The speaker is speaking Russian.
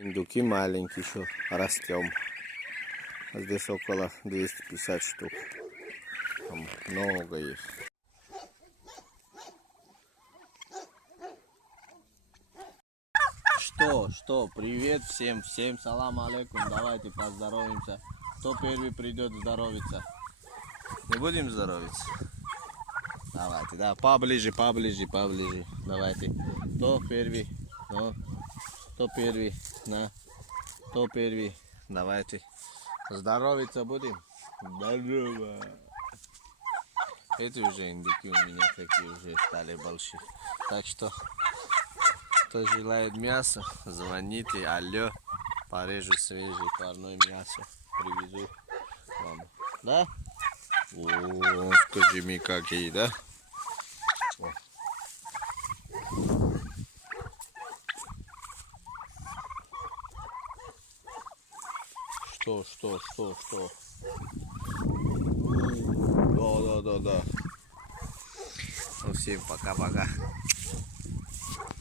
Индюки маленькие еще растем. Здесь около 250 штук. Там много есть. Что, привет всем салам алейкум, давайте поздороваемся. Кто первый придет здоровиться? Не будем здоровиться? Давайте, да, поближе. Давайте. Кто первый? Ну, кто первый? На. Кто первый? Давайте. Здоровиться будем? Здорово. Эти уже индюки у меня такие уже стали большие. Так что, кто желает мяса, звоните, алло, порежу свежее парное мясо, привезу вам. Да? О, скажи мне какие, да? О. Что? Да. Ну, всем пока-пока.